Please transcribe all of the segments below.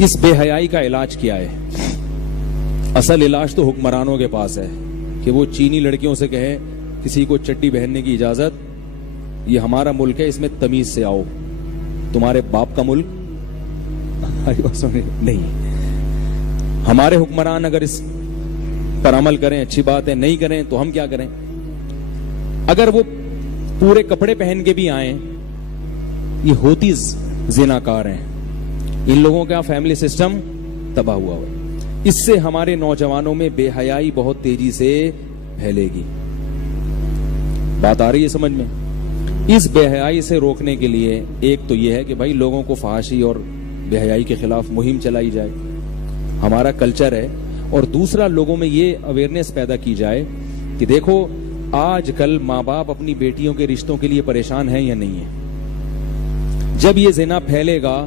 اس بے حیائی کا علاج کیا ہے؟ اصل علاج تو حکمرانوں کے پاس ہے کہ وہ چینی لڑکیوں سے کہے کسی کو چڈی پہننے کی اجازت، یہ ہمارا ملک ہے، اس میں تمیز سے آؤ، تمہارے باپ کا ملک نہیں۔ ہمارے حکمران اگر اس پر عمل کریں اچھی بات ہے، نہیں کریں تو ہم کیا کریں؟ اگر وہ پورے کپڑے پہن کے بھی آئیں، یہ ہوتی زناکار ہیں، ان لوگوں کا فیملی سسٹم تباہ ہوا ہوا ہے۔ اس سے ہمارے نوجوانوں میں بے حیائی بہت تیزی سے پھیلے گی۔ بات آ رہی ہے سمجھ میں؟ اس بے حیائی سے روکنے کے لیے ایک تو یہ ہے کہ بھائی لوگوں کو فحاشی اور بے حیائی کے خلاف مہم چلائی جائے، ہمارا کلچر ہے، اور دوسرا لوگوں میں یہ اویئرنیس پیدا کی جائے کہ دیکھو آج کل ماں باپ اپنی بیٹیوں کے رشتوں کے لیے پریشان ہیں یا نہیں ہیں؟ جب یہ زنا پھیلے گا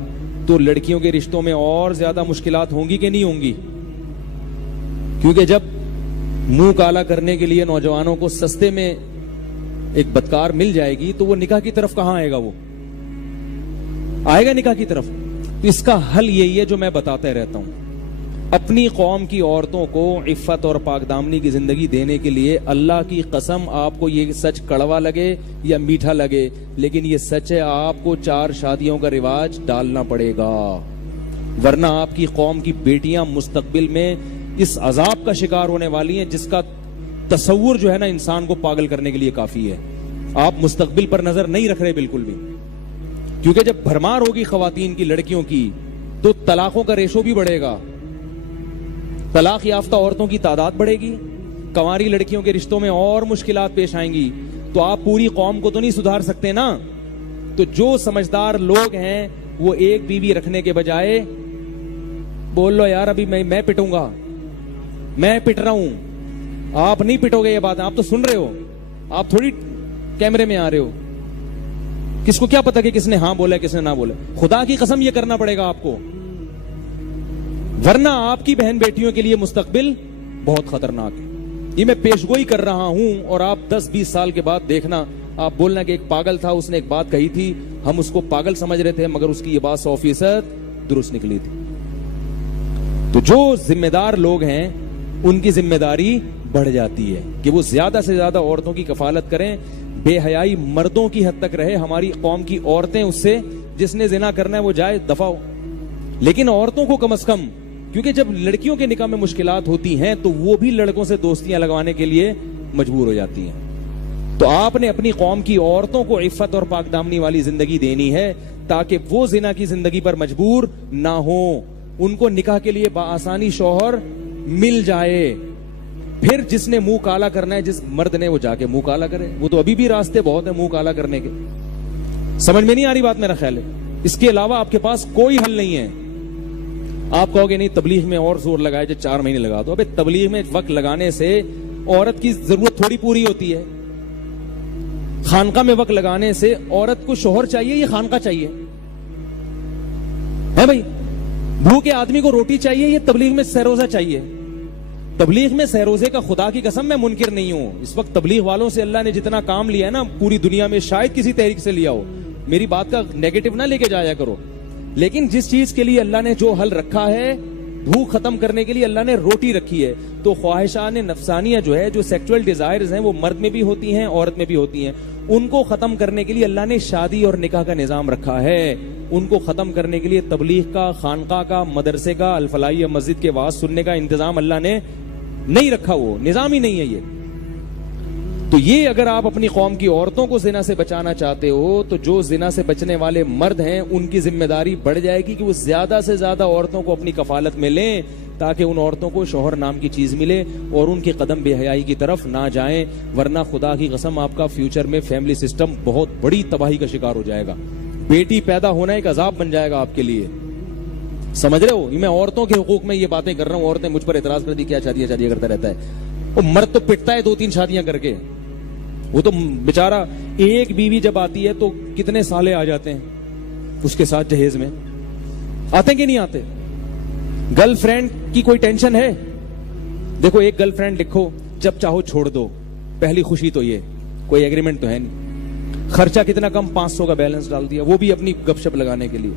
تو لڑکیوں کے رشتوں میں اور زیادہ مشکلات ہوں گی کہ نہیں ہوں گی؟ کیونکہ جب منہ کالا کرنے کے لیے نوجوانوں کو سستے میں ایک بدکار مل جائے گی تو وہ نکاح کی طرف کہاں آئے گا؟ وہ آئے گا نکاح کی طرف۔ تو اس کا حل یہی ہے جو میں بتاتا رہتا ہوں، اپنی قوم کی عورتوں کو عفت اور پاک دامنی کی زندگی دینے کے لیے اللہ کی قسم، آپ کو یہ سچ کڑوا لگے یا میٹھا لگے لیکن یہ سچ ہے، آپ کو 4 شادیوں کا رواج ڈالنا پڑے گا، ورنہ آپ کی قوم کی بیٹیاں مستقبل میں اس عذاب کا شکار ہونے والی ہیں جس کا تصور جو ہے نا انسان کو پاگل کرنے کے لیے کافی ہے۔ آپ مستقبل پر نظر نہیں رکھ رہے بالکل بھی، کیونکہ جب بھرمار ہوگی خواتین کی، لڑکیوں کی، تو طلاقوں کا ریشو بھی بڑھے گا، طلاق یافتہ عورتوں کی تعداد بڑھے گی، کنواری لڑکیوں کے رشتوں میں اور مشکلات پیش آئیں گی، تو آپ پوری قوم کو تو نہیں سدھار سکتے نا۔ تو جو سمجھدار لوگ ہیں وہ ایک بیوی رکھنے کے بجائے بول لو یار ابھی میں پٹوں گا، میں پٹ رہا ہوں، آپ نہیں پٹو گے، یہ بات آپ تو سن رہے ہو، آپ تھوڑی کیمرے میں آ رہے ہو، کس کو کیا پتا کہ کس نے ہاں بولا کس نے نہ بولا؟ خدا کی قسم یہ کرنا پڑے گا آپ کو، ورنہ آپ کی بہن بیٹیوں کے لیے مستقبل بہت خطرناک ہے۔ یہ میں پیشگوئی کر رہا ہوں، اور آپ 10-20 سال کے بعد دیکھنا، آپ بولنا کہ ایک پاگل تھا، اس نے ایک بات کہی تھی، ہم اس کو پاگل سمجھ رہے تھے، مگر اس کی یہ بات 100% درست نکلی تھی۔ تو جو ذمہ دار لوگ ہیں ان کی ذمہ داری بڑھ جاتی ہے کہ وہ زیادہ سے زیادہ عورتوں کی کفالت کریں، بے حیائی مردوں کی حد تک رہے، ہماری قوم کی عورتیں اس سے، جس نے زنا کرنا ہے وہ جائے دفع ہو، لیکن عورتوں کو کم از کم، کیونکہ جب لڑکیوں کے نکاح میں مشکلات ہوتی ہیں تو وہ بھی لڑکوں سے دوستیاں لگوانے کے لیے مجبور ہو جاتی ہیں۔ تو آپ نے اپنی قوم کی عورتوں کو عفت اور پاک دامنی والی زندگی دینی ہے تاکہ وہ زنا کی زندگی پر مجبور نہ ہوں، ان کو نکاح کے لیے بآسانی شوہر مل جائے۔ پھر جس نے منہ کالا کرنا ہے، جس مرد نے، وہ جا کے منہ کالا کرے، وہ تو ابھی بھی راستے بہت ہیں منہ کالا کرنے کے۔ سمجھ میں نہیں آ رہی بات؟ میرا خیال ہے اس کے علاوہ آپ کے پاس کوئی حل نہیں ہے۔ آپ کہو گے نہیں تبلیغ میں اور زور لگائے جو 4 مہینے لگا دو، ابے تبلیغ میں وقت لگانے سے عورت کی ضرورت تھوڑی پوری ہوتی ہے، خانقاہ میں وقت لگانے سے عورت کو شوہر چاہیے، یہ خانقاہ چاہیے ہے بھائی؟ بھوکے آدمی کو روٹی چاہیے، یہ تبلیغ میں سہروزہ چاہیے؟ تبلیغ میں سہروزے کا خدا کی قسم میں منکر نہیں ہوں، اس وقت تبلیغ والوں سے اللہ نے جتنا کام لیا ہے نا پوری دنیا میں شاید کسی تحریک سے لیا ہو، میری بات کا نیگیٹو نہ لے کے جایا کرو، لیکن جس چیز کے لیے اللہ نے جو حل رکھا ہے، بھوک ختم کرنے کے لیے اللہ نے روٹی رکھی ہے، تو خواہشان نفسانیہ جو ہے، جو سیکچول ڈیزائرز ہیں، وہ مرد میں بھی ہوتی ہیں عورت میں بھی ہوتی ہیں، ان کو ختم کرنے کے لیے اللہ نے شادی اور نکاح کا نظام رکھا ہے۔ ان کو ختم کرنے کے لیے تبلیغ کا، خانقاہ کا، مدرسے کا، الفلاح یا مسجد کے واعظ سننے کا انتظام اللہ نے نہیں رکھا، وہ نظام ہی نہیں ہے یہ۔ تو یہ اگر آپ اپنی قوم کی عورتوں کو زنا سے بچانا چاہتے ہو تو جو زنا سے بچنے والے مرد ہیں ان کی ذمہ داری بڑھ جائے گی کہ وہ زیادہ سے زیادہ عورتوں کو اپنی کفالت میں لیں تاکہ ان عورتوں کو شوہر نام کی چیز ملے اور ان کے قدم بے حیائی کی طرف نہ جائیں، ورنہ خدا کی قسم آپ کا فیوچر میں فیملی سسٹم بہت بڑی تباہی کا شکار ہو جائے گا۔ بیٹی پیدا ہونا ایک عذاب بن جائے گا آپ کے لیے، سمجھ رہے ہو؟ میں عورتوں کے حقوق میں یہ باتیں کر رہا ہوں، عورتیں مجھ پر اعتراض کر دی کیا شادیاں کرتا رہتا ہے، وہ مرد تو پٹتا ہے 2-3 شادیاں کر کے، وہ تو بیچارہ ایک بیوی جب آتی ہے تو کتنے سالے آ جاتے ہیں اس کے ساتھ جہیز میں، آتے کہ نہیں آتے؟ گرل فرینڈ کی کوئی ٹینشن ہے؟ دیکھو ایک گرل فرینڈ لکھو، جب چاہو چھوڑ دو، پہلی خوشی تو یہ، کوئی ایگریمنٹ تو ہے نہیں، خرچہ کتنا کم، 500 کا بیلنس ڈال دیا، وہ بھی اپنی گپ شپ لگانے کے لیے،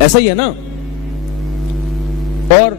ایسا ہی ہے نا؟ اور